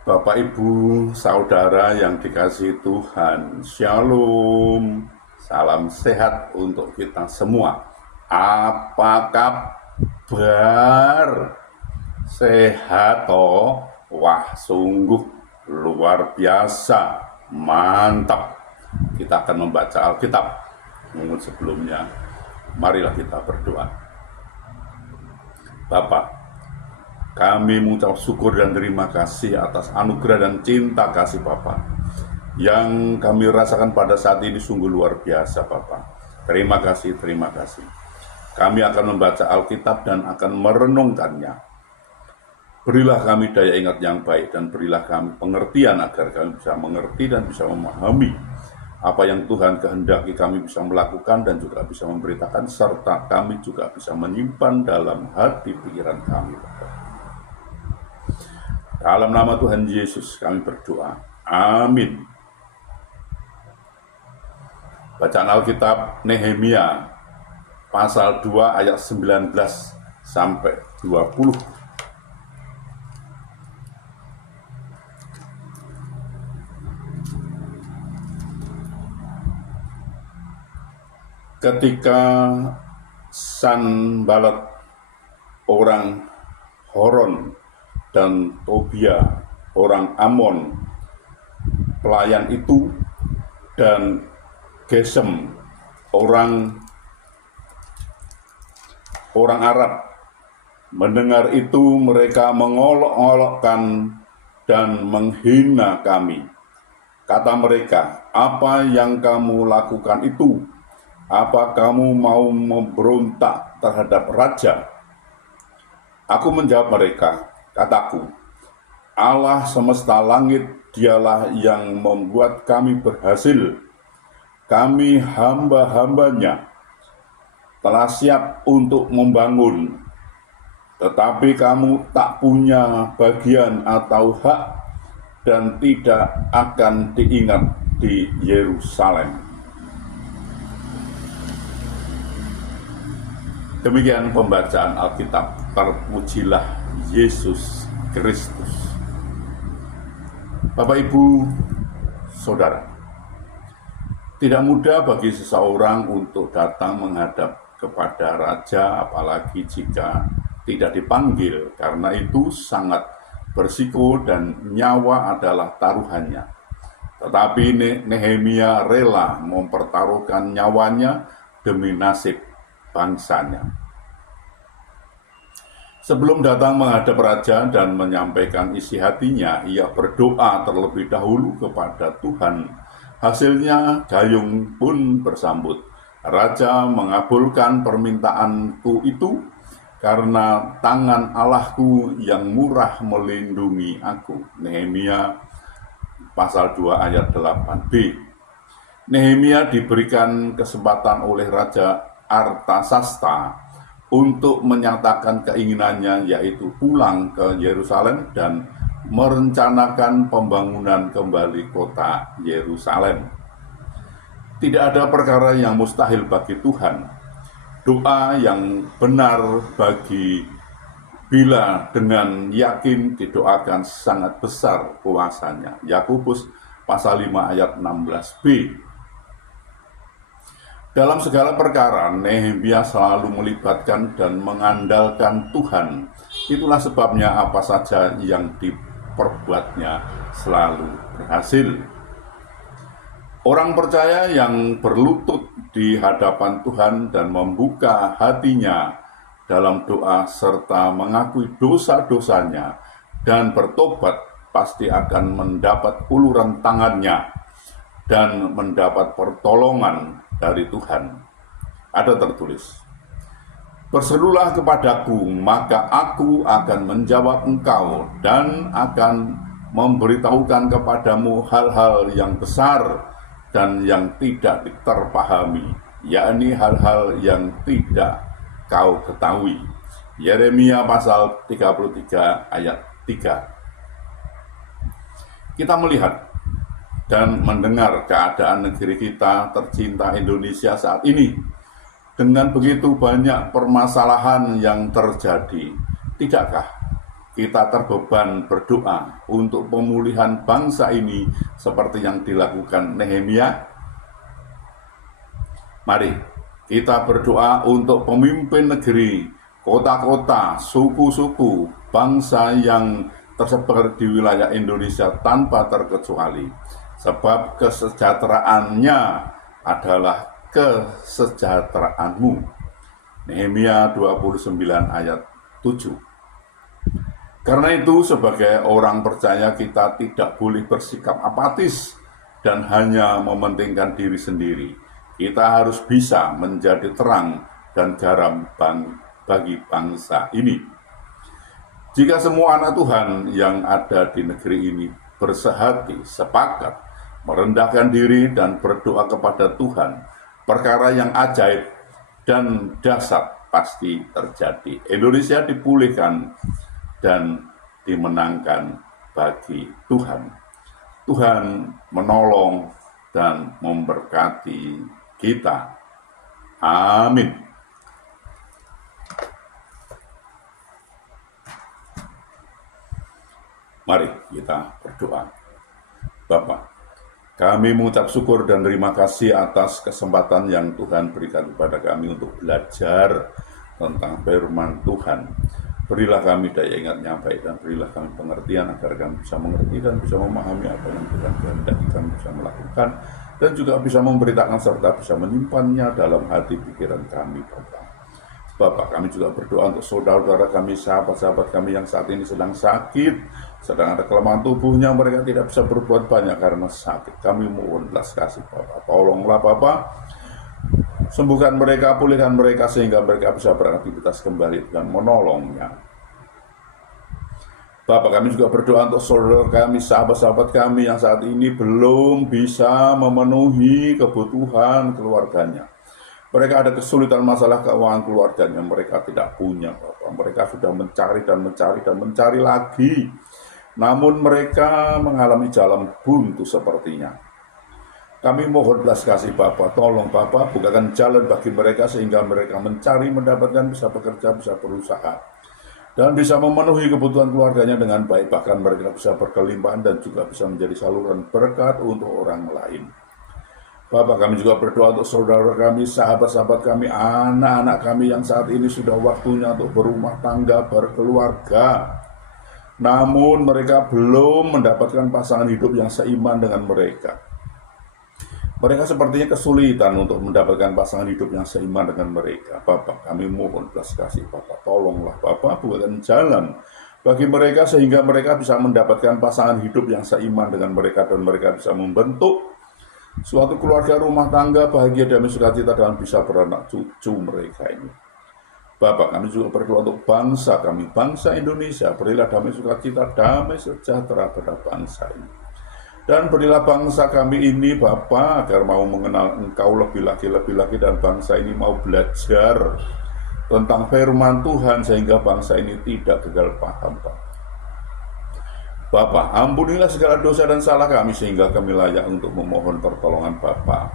Bapak, Ibu, Saudara yang dikasihi Tuhan, Shalom, salam sehat untuk kita semua. Apa kabar? Sehat toh? Wah, sungguh luar biasa, mantap. Kita akan membaca Alkitab. Namun sebelumnya, marilah kita berdoa. Bapak, kami mengucap syukur dan terima kasih atas anugerah dan cinta kasih Bapa yang kami rasakan pada saat ini sungguh luar biasa, Bapa. Terima kasih, terima kasih. Kami akan membaca Alkitab dan akan merenungkannya. Berilah kami daya ingat yang baik dan berilah kami pengertian agar kami bisa mengerti dan bisa memahami apa yang Tuhan kehendaki kami bisa melakukan dan juga bisa memberitakan, serta kami juga bisa menyimpan dalam hati pikiran kami, Bapa. Dalam nama Tuhan Yesus kami berdoa. Amin. Bacaan Alkitab Nehemia pasal 2 ayat 19 sampai 20. Ketika Sanballat orang Horon dan Tobia orang Amon pelayan itu dan Gesem orang Arab mendengar itu, mereka mengolok-olokkan dan menghina kami. Kata mereka, "Apa yang kamu lakukan itu? Apa kamu mau memberontak terhadap raja?" Aku menjawab mereka, kataku, Allah semesta langit, dialah yang membuat kami berhasil. Kami hamba-hambanya telah siap untuk membangun, tetapi kamu tak punya bagian atau hak dan tidak akan diingat di Yerusalem. Demikian pembacaan Alkitab. Terpujilah Yesus Kristus. Bapak, Ibu, Saudara, tidak mudah bagi seseorang untuk datang menghadap kepada raja, apalagi jika tidak dipanggil, karena itu sangat berisiko dan nyawa adalah taruhannya. Tetapi Nehemia rela mempertaruhkan nyawanya demi nasib bangsanya. Sebelum datang menghadap raja dan menyampaikan isi hatinya, ia berdoa terlebih dahulu kepada Tuhan. Hasilnya Gayung pun bersambut, "Raja mengabulkan permintaanku itu karena tangan Allahku yang murah melindungi aku." Nehemia pasal 2 ayat 8b. Nehemia diberikan kesempatan oleh Raja Artasasta untuk menyatakan keinginannya, yaitu pulang ke Yerusalem dan merencanakan pembangunan kembali kota Yerusalem. Tidak ada perkara yang mustahil bagi Tuhan. Doa yang benar bagi bila dengan yakin didoakan sangat besar kuasanya. Yakobus pasal 5 ayat 16b. Dalam segala perkara, Nehemia selalu melibatkan dan mengandalkan Tuhan. Itulah sebabnya apa saja yang diperbuatnya selalu berhasil. Orang percaya yang berlutut di hadapan Tuhan dan membuka hatinya dalam doa serta mengakui dosa-dosanya dan bertobat pasti akan mendapat uluran tangannya dan mendapat pertolongan dari Tuhan. Ada tertulis, "Berserulah kepadaku, maka aku akan menjawab engkau dan akan memberitahukan kepadamu hal-hal yang besar dan yang tidak terpahami, yakni hal-hal yang tidak kau ketahui." Yeremia pasal 33 ayat 3. Kita melihat dan mendengar keadaan negeri kita tercinta Indonesia saat ini dengan begitu banyak permasalahan yang terjadi. Tidakkah kita terbeban berdoa untuk pemulihan bangsa ini seperti yang dilakukan Nehemia? Mari kita berdoa untuk pemimpin negeri, kota-kota, suku-suku, bangsa yang tersebar di wilayah Indonesia tanpa terkecuali. Sebab kesejahteraannya adalah kesejahteraanmu. Nehemia 29 ayat 7. Karena itu sebagai orang percaya kita tidak boleh bersikap apatis dan hanya mementingkan diri sendiri. Kita harus bisa menjadi terang dan garam bagi bangsa ini. Jika semua anak Tuhan yang ada di negeri ini bersehati, sepakat, merendahkan diri dan berdoa kepada Tuhan, perkara yang ajaib dan dahsyat pasti terjadi. Indonesia dipulihkan dan dimenangkan bagi Tuhan. Tuhan menolong dan memberkati kita. Amin. Mari kita berdoa. Bapa, kami mengucap syukur dan terima kasih atas kesempatan yang Tuhan berikan kepada kami untuk belajar tentang firman Tuhan. Berilah kami daya ingatnya baik dan berilah kami pengertian agar kami bisa mengerti dan bisa memahami apa yang Tuhan kehendaki kami bisa melakukan dan juga bisa memberitakan serta bisa menyimpannya dalam hati pikiran kami, Bapak, kami juga berdoa untuk saudara-saudara kami, sahabat-sahabat kami yang saat ini sedang sakit, sedang ada kelemahan tubuhnya, mereka tidak bisa berbuat banyak karena sakit. Kami mohon belas kasih Bapak, tolonglah Bapak, sembuhkan mereka, pulihkan mereka sehingga mereka bisa beraktivitas kembali dan menolongnya. Bapak, kami juga berdoa untuk saudara kami, sahabat-sahabat kami yang saat ini belum bisa memenuhi kebutuhan keluarganya. Mereka ada kesulitan masalah keuangan keluarganya, mereka tidak punya Bapak. Mereka sudah mencari dan mencari dan mencari lagi. Namun mereka mengalami jalan buntu sepertinya. Kami mohon belas kasih Bapak, tolong Bapak bukakan jalan bagi mereka sehingga mereka mencari, mendapatkan, bisa bekerja, bisa berusaha. Dan bisa memenuhi kebutuhan keluarganya dengan baik. Bahkan mereka bisa berkelimpahan dan juga bisa menjadi saluran berkat untuk orang lain. Bapak, kami juga berdoa untuk saudara kami, sahabat-sahabat kami, anak-anak kami yang saat ini sudah waktunya untuk berumah tangga, berkeluarga. Namun mereka belum mendapatkan pasangan hidup yang seiman dengan mereka. Mereka sepertinya kesulitan untuk mendapatkan pasangan hidup yang seiman dengan mereka. Bapak, kami mohon belas kasih Bapak, tolonglah Bapak bukakan jalan bagi mereka sehingga mereka bisa mendapatkan pasangan hidup yang seiman dengan mereka dan mereka bisa membentuk suatu keluarga rumah tangga bahagia damai sukacita dan bisa beranak cucu mereka ini. Bapak, kami juga berdoa untuk bangsa kami, bangsa Indonesia. Berilah damai sukacita, damai sejahtera pada bangsa ini. Dan berilah bangsa kami ini Bapak agar mau mengenal Engkau lebih lagi dan bangsa ini mau belajar tentang firman Tuhan sehingga bangsa ini tidak gagal paham Bapak. Bapak, ampunilah segala dosa dan salah kami sehingga kami layak untuk memohon pertolongan Bapak.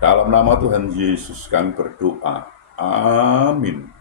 Dalam nama Tuhan Yesus kami berdoa. Amin.